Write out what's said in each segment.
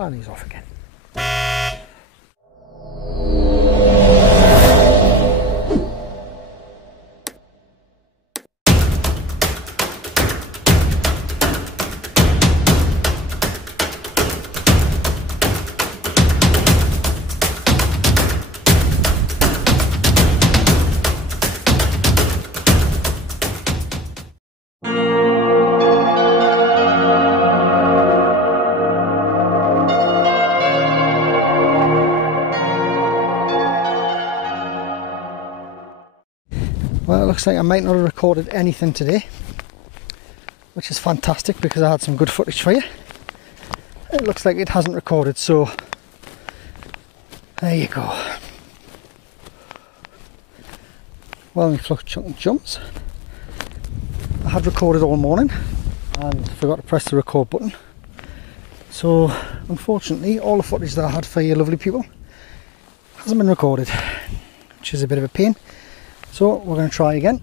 And he's off again. Well, it looks like I might not have recorded anything today, which is fantastic because I had some good footage for you. It looks like it hasn't recorded, so there you go. Well, my flush chuck and jumps. I had recorded all morning and forgot to press the record button. So, unfortunately, all the footage that I had for you lovely people hasn't been recorded, which is a bit of a pain. So we're going to try again.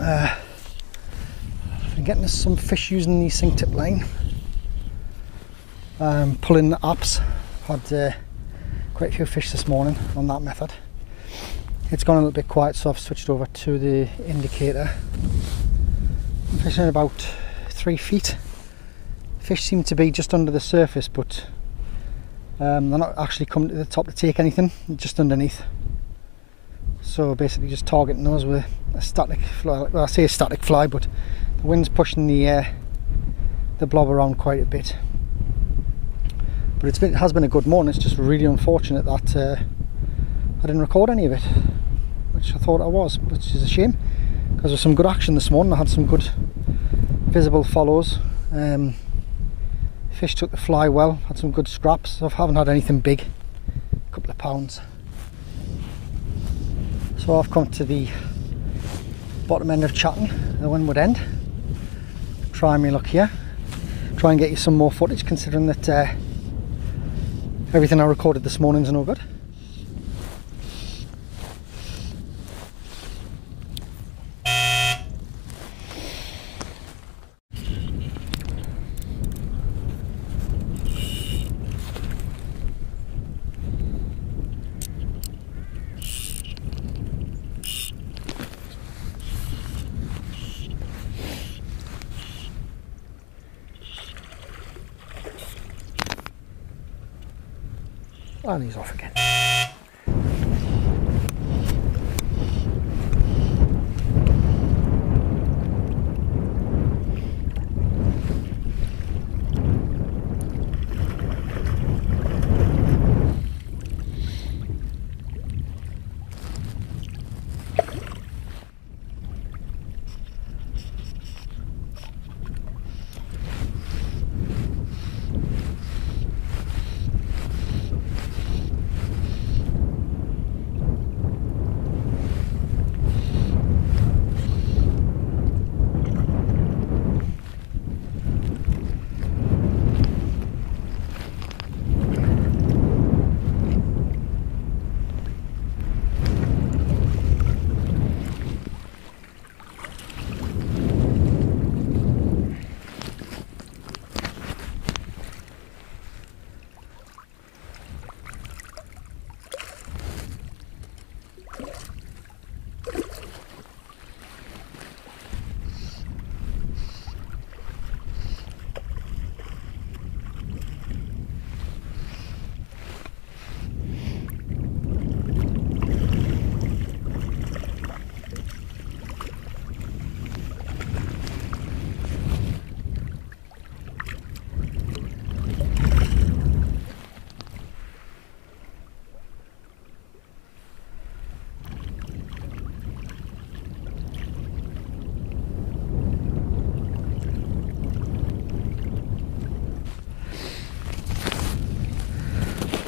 I've been getting some fish using the sink tip line. Pulling the apps. Had quite a few fish this morning on that method. It's gone a little bit quiet, so I've switched over to the indicator. I'm fishing at about 3 feet. Fish seem to be just under the surface, but they're not actually coming to the top to take anything, just underneath. So basically just targeting those with a static fly. Well, I say a static fly, but the wind's pushing the blob around quite a bit. But it has been a good morning. It's just really unfortunate that I didn't record any of it, which I thought I was, which is a shame, because there's some good action this morning. I had some good visible follows. Fish took the fly well, had some good scraps. I haven't had anything big, a couple of pounds. So I've come to the bottom end of Chatton, the windward end. Try my luck here. Try and get you some more footage, considering that everything I recorded this morning's no good. And he's off again.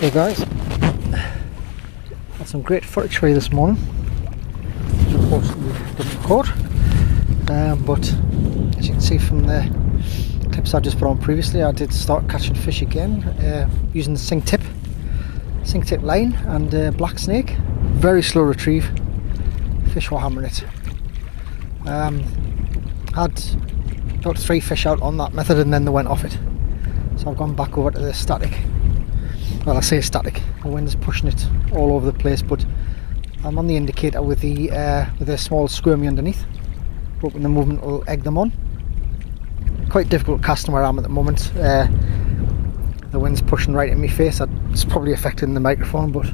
Hey guys, had some great footage for you this morning, which unfortunately didn't record, but as you can see from the clips I just put on previously, I did start catching fish again using the sink tip line and black snake. Very slow retrieve, fish were hammering it. Had about 3 fish out on that method and then they went off it. So So I've gone back over to the static. Well, I say static, the wind's pushing it all over the place, but I'm on the indicator with a small squirmy underneath, hoping the movement will egg them on. Quite difficult casting where I am at the moment. The wind's pushing right in my face. It's probably affecting the microphone, but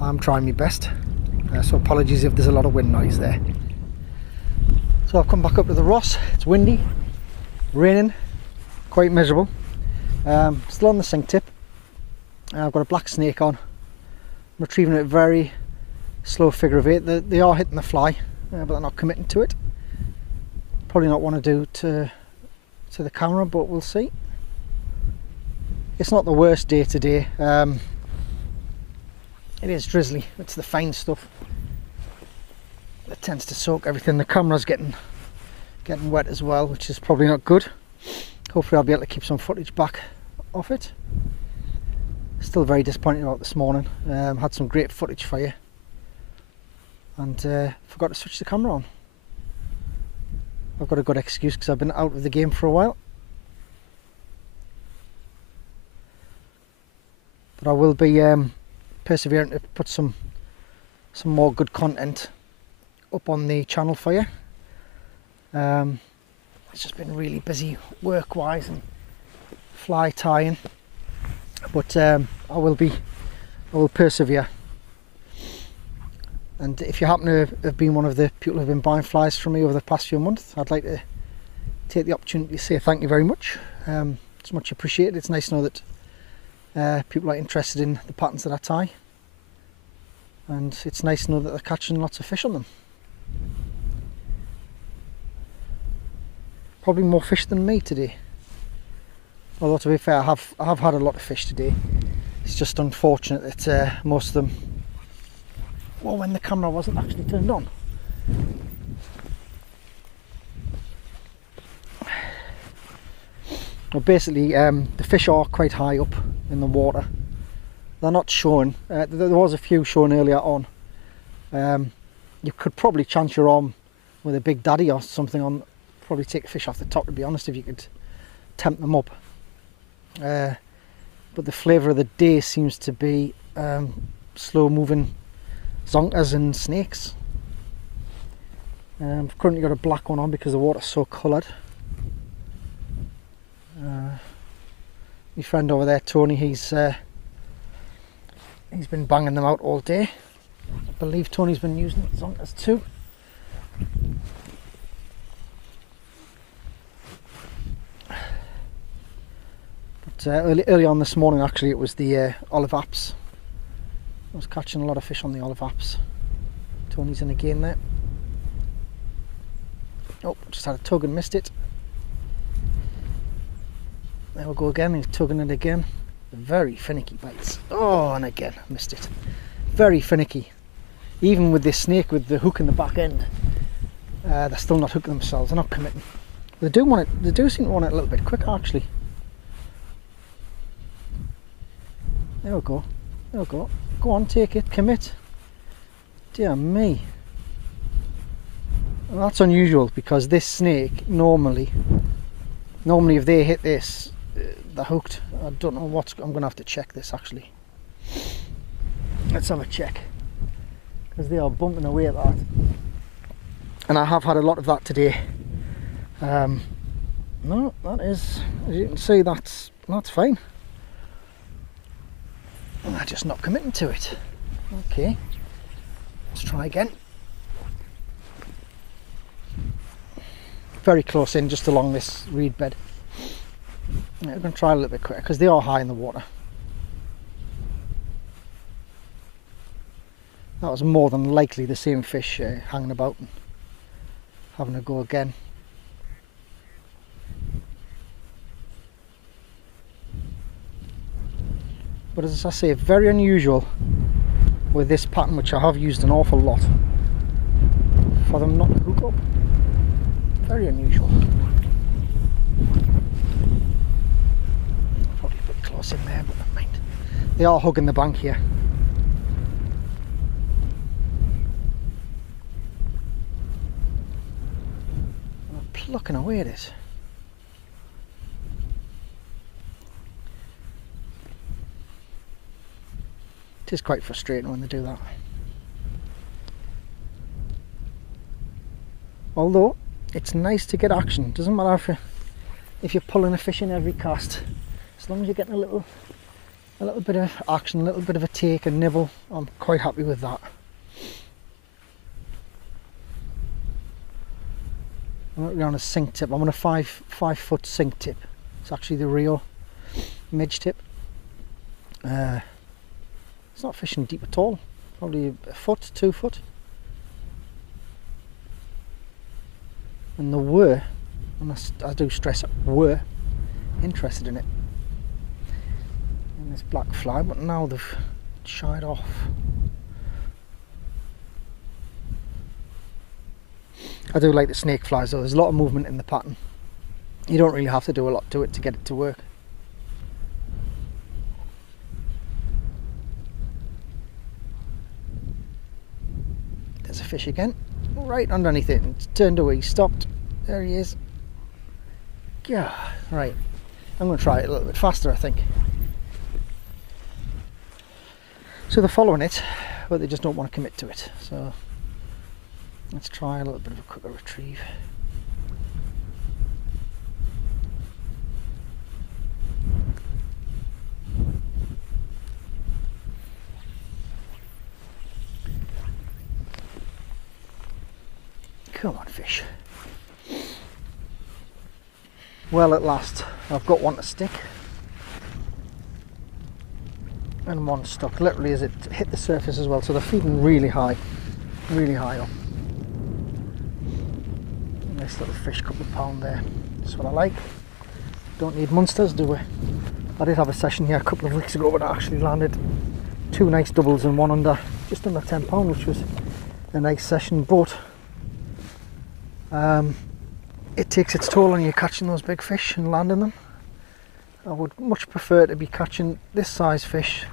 I'm trying my best. So apologies if there's a lot of wind noise there. So I've come back up to the Ross. It's windy, raining, quite miserable. Still on the sink tip. I've got a black snake on. I'm retrieving it very slow figure of 8. They are hitting the fly, but they're not committing to it. Probably not want to do to the camera, but we'll see. It's not the worst day today. It is drizzly. It's the fine stuff that tends to soak everything. The camera's getting wet as well, which is probably not good. Hopefully I'll be able to keep some footage back off it. Still very disappointed about this morning. Had some great footage for you, and forgot to switch the camera on. I've got a good excuse because I've been out of the game for a while. But I will be persevering to put some more good content up on the channel for you. It's just been really busy work wise and fly tying, but I will persevere. And if you happen to have been one of the people who've been buying flies from me over the past few months, I'd like to take the opportunity to say thank you very much. It's much appreciated. It's nice to know that people are interested in the patterns that I tie, and it's nice to know that they're catching lots of fish on them. Probably more fish than me today, although to be fair, I have had a lot of fish today. It's just unfortunate that most of them, well, when the camera wasn't actually turned on. Well, basically the fish are quite high up in the water. They're not showing. There was a few showing earlier on. You could probably chance your arm with a big daddy or something on, probably take a fish off the top, to be honest, if you could tempt them up. But the flavour of the day seems to be slow moving zonkers and snakes. I've currently got a black one on because the water's so coloured. My friend over there, Tony, he's been banging them out all day. I believe Tony's been using zonkers too. But early on this morning, actually, it was the olive apps. I was catching a lot of fish on the olive apps. Tony's in again there. Oh, just had a tug and missed it. There we go again, he's tugging it again. Very finicky bites. Oh, and again, missed it. Very finicky. Even with this snake with the hook in the back end, they're still not hooking themselves, they're not committing. They do seem to want it a little bit quicker, actually. There we go. There we go. Go on, take it, commit. Dear me. Well, that's unusual, because this snake normally if they hit this, they're hooked. I don't know what's. I'm going to have to check this actually. Let's have a check, because they are bumping away at that, and I have had a lot of that today. No, that is, as you can see, that's fine. I'm just not committing to it. Okay, let's try again. Very close in, just along this reed bed. Yeah, we're going to try a little bit quicker because they are high in the water. That was more than likely the same fish hanging about and having a go again. But as I say, very unusual with this pattern, which I have used an awful lot, for them not to hook up. Very unusual. Probably a bit close in there, but never mind. They are hugging the bank here. And I'm plucking away at it. It is quite frustrating when they do that. Although it's nice to get action. It doesn't matter if you're pulling a fish in every cast, as long as you're getting a little bit of action, a little bit of a take, a nibble, I'm quite happy with that. I'm on a sink tip. I'm on a 5 foot sink tip. It's actually the Rio midge tip. It's not fishing deep at all. Probably a foot, 2 foot. And they were, and I do stress were, interested in it. In this black fly, but now they've shied off. I do like the snake flies though. There's a lot of movement in the pattern. You don't really have to do a lot to it to get it to work. There's a fish again, right underneath it. It's turned away, stopped. There he is. Yeah, right. I'm going to try it a little bit faster, I think. So they're following it, but they just don't want to commit to it. So let's try a little bit of a quicker retrieve. Come on, fish. Well, at last, I've got one to stick. And one stuck, literally as it hit the surface as well. So they're feeding really high up. Nice little fish, couple of pound there. That's what I like. Don't need monsters, do we? I did have a session here a couple of weeks ago, but I actually landed 2 nice doubles and one just under £10, which was a nice session. But it takes its toll on you catching those big fish and landing them. I would much prefer to be catching this size fish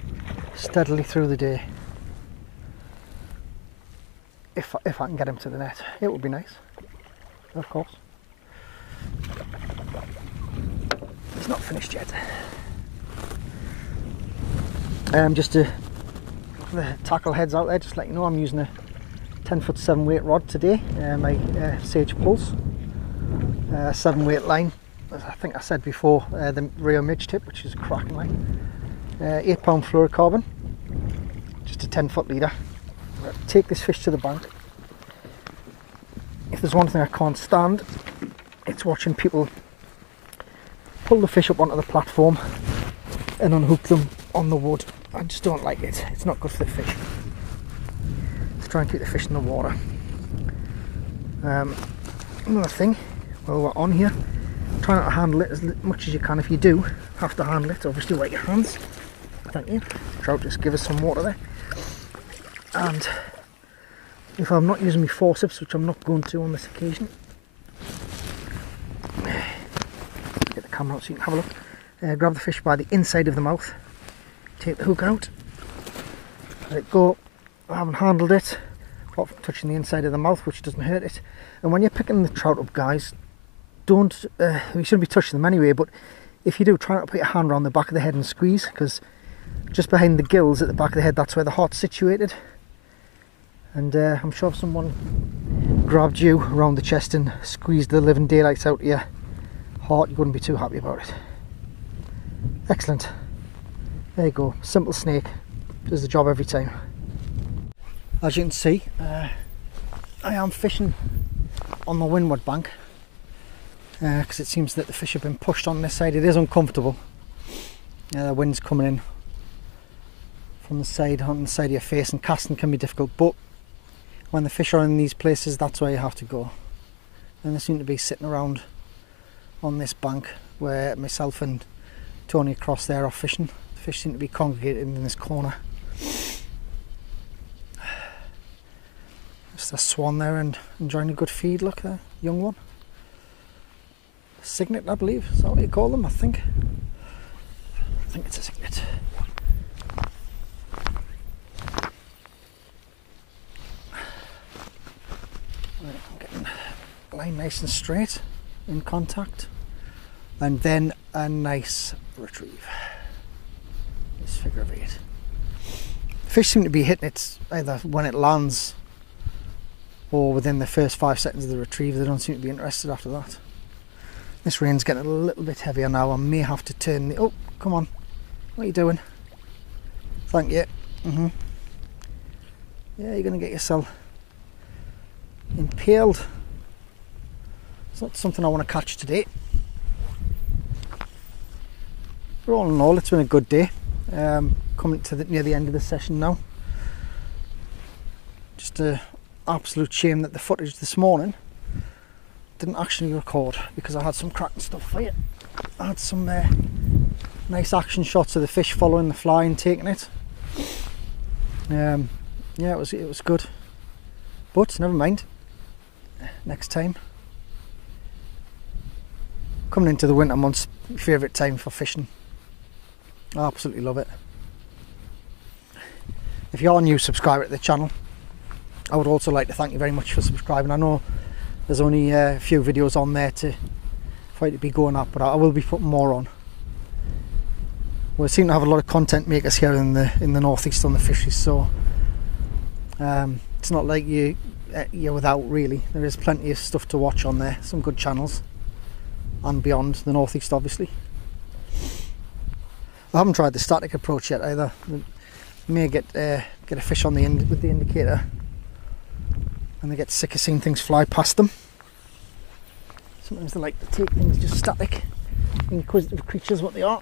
steadily through the day. If I can get him to the net, it would be nice, of course. It's not finished yet. Just to the tackle heads out there, just let you know I'm using a 10-foot 7-weight rod today, my Sage Pulse 7-weight line. As I think I said before, the Rio midge tip, which is a cracking line. 8-pound fluorocarbon, just a 10-foot leader. Take this fish to the bank. If there's one thing I can't stand, it's watching people pull the fish up onto the platform and unhook them on the wood. I just don't like it. It's not good for the fish. Let's try and keep the fish in the water. Another thing, while we're on here, try not to handle it as much as you can. If you do have to handle it, obviously wet your hands. Thank you. Trout, just give us some water there. And if I'm not using my forceps, which I'm not going to on this occasion, get the camera out so you can have a look. Grab the fish by the inside of the mouth, take the hook out, let it go. I haven't handled it, apart from touching the inside of the mouth, which doesn't hurt it. And when you're picking the trout up, guys, you shouldn't be touching them anyway, but if you do, try not to put your hand around the back of the head and squeeze, because just behind the gills at the back of the head, that's where the heart's situated. And I'm sure if someone grabbed you around the chest and squeezed the living daylights out of your heart, you wouldn't be too happy about it. Excellent. There you go. Simple snake. Does the job every time. As you can see, I am fishing on the windward bank because it seems that the fish have been pushed on this side. It is uncomfortable. The wind's coming in from the side, on the side of your face, and casting can be difficult, but when the fish are in these places, that's where you have to go. And they seem to be sitting around on this bank where myself and Tony across there are fishing. The fish seem to be congregated in this corner. Just a swan there and enjoying a good feed. Look there, young one. Cygnet, I believe. Is that what you call them? I think it's a cygnet. Right, I'm getting the line nice and straight in contact, and then a nice retrieve. This figure of 8. Fish seem to be hitting it either when it lands or within the first 5 seconds of the retrieve. They don't seem to be interested after that. This rain's getting a little bit heavier now. I may have to turn the... Oh, come on. What are you doing? Thank you. Yeah, you're going to get yourself impaled. It's not something I want to catch today. But all in all, it's been a good day. Coming to near the end of the session now. Just an absolute shame that the footage this morning didn't actually record, because I had some cracking stuff for you. I had some nice action shots of the fish following the fly and taking it. Yeah, it was good, but never mind. Next time. Coming into the winter months, favourite time for fishing. I absolutely love it. If you're a new subscriber to the channel, I would also like to thank you very much for subscribing. I know there's only a few videos on there for you to be going up, but I will be putting more on. We seem to have a lot of content makers here in the northeast on the fisheries, so it's not like you're without, really. There is plenty of stuff to watch on there, some good channels, and beyond the northeast obviously. I haven't tried the static approach yet either. You may get a fish on with the indicator and they get sick of seeing things fly past them. Sometimes they like to take things just static. Inquisitive creatures, what they are.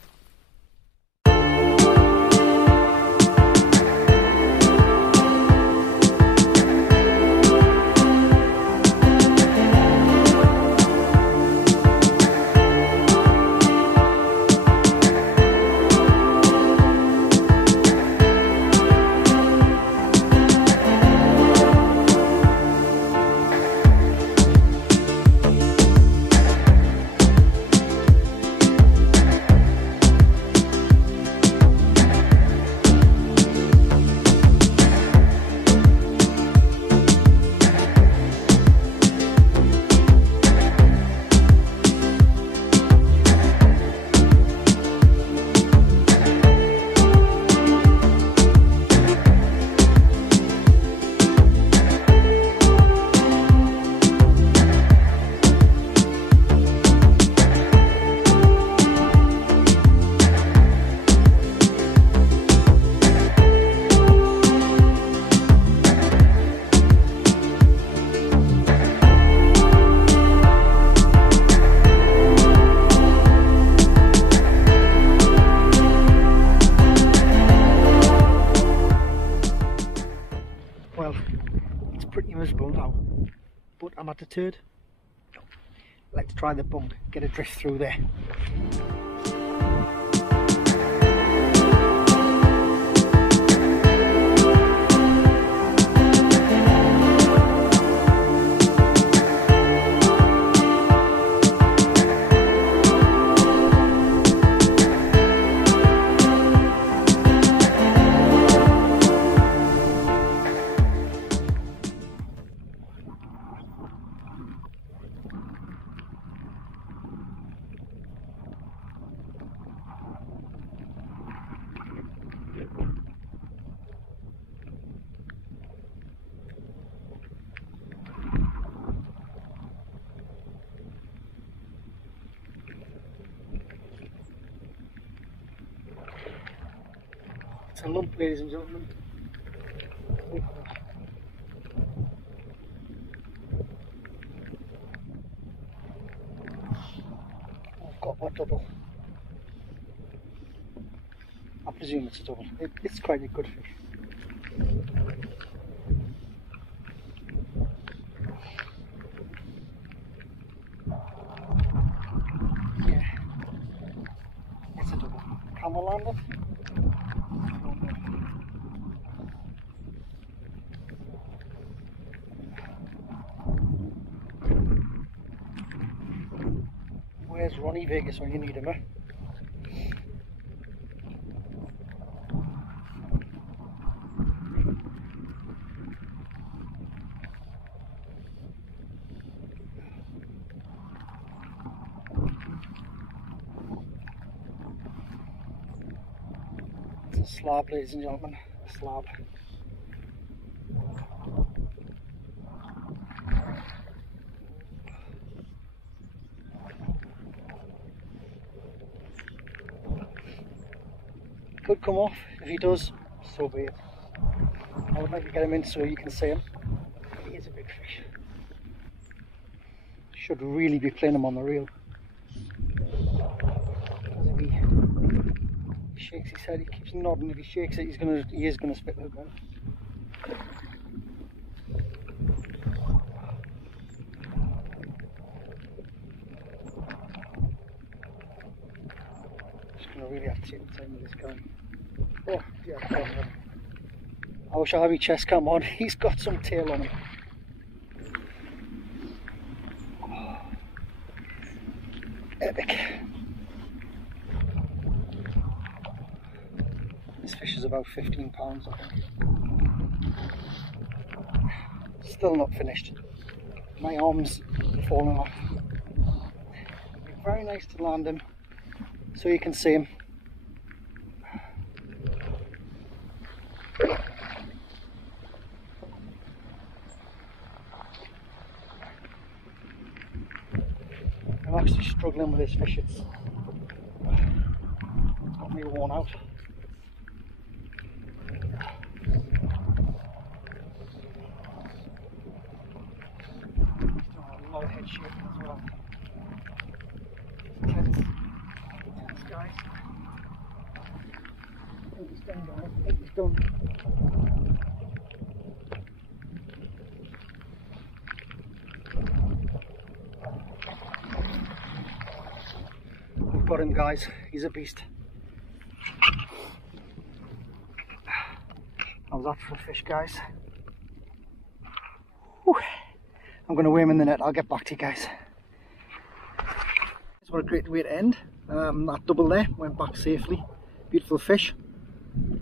I'm at the turd. I'd like to try the bunk, get a drift through there. It's a lump, ladies and gentlemen. I've got one double. I presume it's a double. It's quite a good fish. Yeah, it's a double. Camel landed. Where's Ronnie Vegas when you need him, eh? It's a slab, ladies and gentlemen. slab. Could come off. If he does, so be it. I would like to get him in so you can see him. He is a big fish. Should really be playing him on the reel. Because if he shakes his head, he keeps nodding. If he shakes it, he is gonna spit the hook out. Just gonna really have to take the time with this guy. Oh, yeah, I wish I had my chest cam on. He's got some tail on him. Oh, epic. This fish is about 15 pounds, I think. Still not finished. My arm's falling off. It'd be very nice to land him so you can see him. I'm actually struggling with this fish. It's got me worn out. He's doing a lot of head shaking as well. Tense guys. I think he's done, guys. I think he's done. Got him, guys. He's a beast. How's that for a fish, guys? Whew. I'm going to weigh him in the net. I'll get back to you guys. What a great way to end. That double there went back safely. Beautiful fish.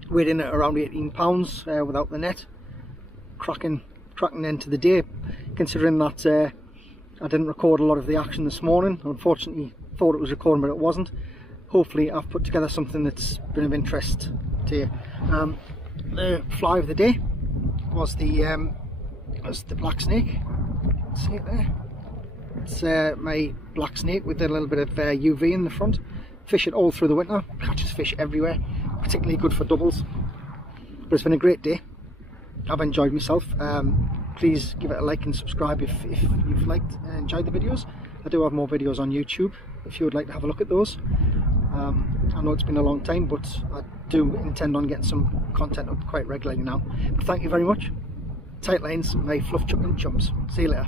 Weighed in at around 18 pounds without the net. Cracking end to the day. Considering that I didn't record a lot of the action this morning. Unfortunately, thought it was recording, but it wasn't. Hopefully I've put together something that's been of interest to you. The fly of the day was the black snake. See it there? It's my black snake with a little bit of UV in the front. Fish it all through the winter, catches fish everywhere, particularly good for doubles. But it's been a great day. I've enjoyed myself. Please give it a like and subscribe if you've liked and enjoyed the videos. I do have more videos on YouTube if you would like to have a look at those. I know it's been a long time, but I do intend on getting some content up quite regularly now. But thank you very much. Tight lines, my fluff chucking chums. See you later.